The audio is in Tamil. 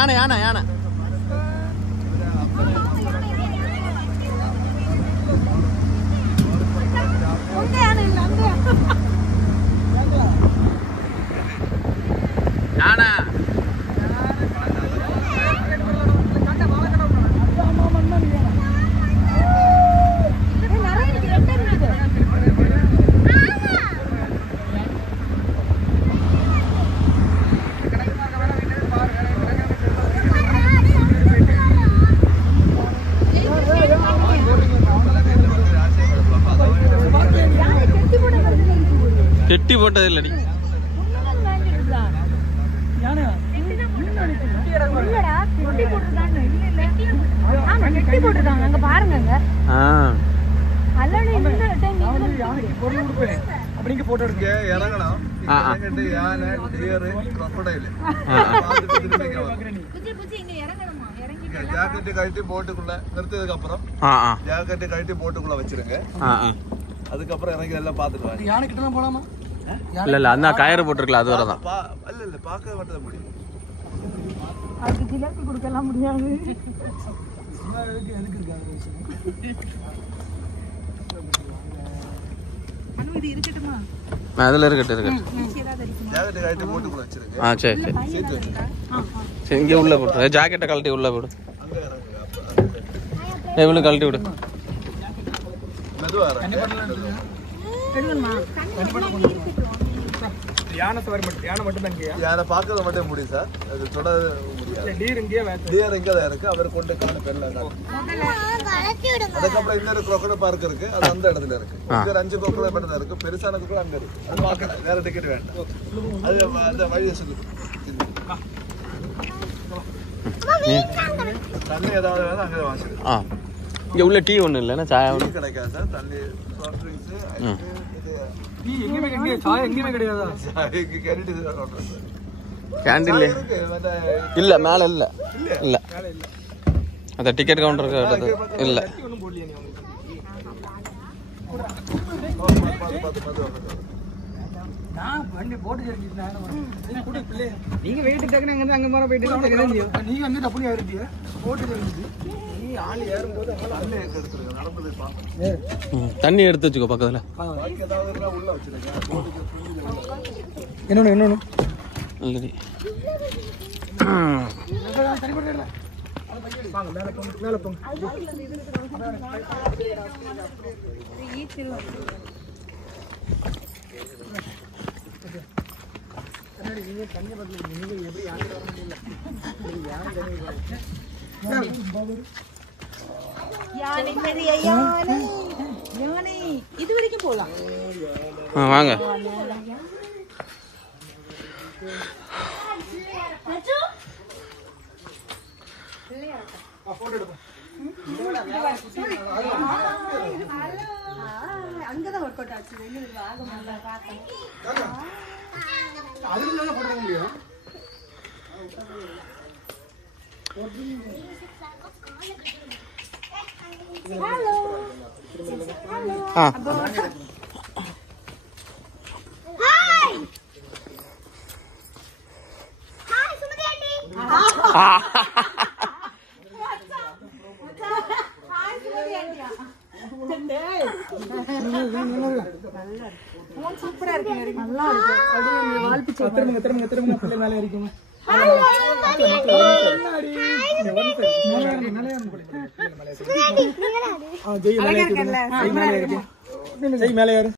யானை யானை யானை யானை கெட்டி போட்டது இல்லடி ஜாக்கெட்டு கழட்டி போட்டுக்குள்ள நிறுத்ததுக்கு அப்புறம் ஜாக்கெட்டு கழட்டி போட்டுக்குள்ள வச்சிருங்க. அதுக்கப்புறம் இறங்கி எல்லாம் பாத்துட்டு யானை கிட்ட எல்லாம் போலாமா? இல்ல இல்ல அந்த கயிறு போட்டுருக்கல அது வரதான். இல்ல இல்ல பாக்க மட்டும் முடியும். அதுக்கு ஜிலேபி கொடுக்கலாம் முடியாது. அனுமதி இருக்கட்டுமா? அதுல இருக்கட்டும். ஜாக்கெட் கழட்டி போட்டுக்குள்ள வச்சிருங்க. சரி சரி. சரி இங்க உள்ள போடு. ஜாக்கெட்டை கழட்டி உள்ள போடு. இவளு கழட்டி விடு. மெதுவா யானை மட்டும் தான் யானை பார்க்கறது மட்டும் முடியும் சார். அது தொட முடியாது. டீர் இங்கே தான் இருக்கு. அவர் கொண்டு காண பெறல. அதுக்கப்புறம் இன்னொரு crocodile பார்க் இருக்கு. அது அந்த இடத்துல இருக்கு. இங்க 5 crocodile மட்டும் தான் இருக்கு. பெருசான crocodile அங்க இருக்கு. அது பார்க்கலாம். வேற டிக்கெட் வேண்டாம். அது அந்த வழியை சொல்லு. தண்ணி ஏதாவது வேணா அங்கே வாங்கிக்கலாம். இங்க உள்ள டீ ஒண்ணு இல்லைன்னா சாயா ஒண்ணு கிடைக்காது சார். தண்ணி சாஃப்ட் ட்ரிங்க்ஸ் டீ எங்கேயுமே சாயா எங்கேயுமே கிடையாதா? கேண்டீன்ல இல்ல மேல இல்ல இல்ல அத டிக்கெட் கவுண்டருக்கு இல்ல. நீங்க வெயிட் டக்குனு அங்க அங்க மாற போயிட்டு நீங்க வந்து அப்படி ஆயிருந்தீங்க போட்டு ஆள் ஏறும்போது தண்ணி எடுத்து வச்சுக்கோ பக்கத்துல. இன்னொன்னு இல்லடி யானை பெரிய யானை யானை இது வரைக்கும் போலாம். வாங்க. அங்கதான் ஒர்க் அவுட் ஆச்சு. Hello hello hi hi Sumathi aunty. Hi Sumathi aunty. சூப்பரா இருக்கு. நல்லா இருக்கு. அப்படியே வால் பிச்சை திரும்ப பிள்ளை மேலே இருக்குங்க. மேலே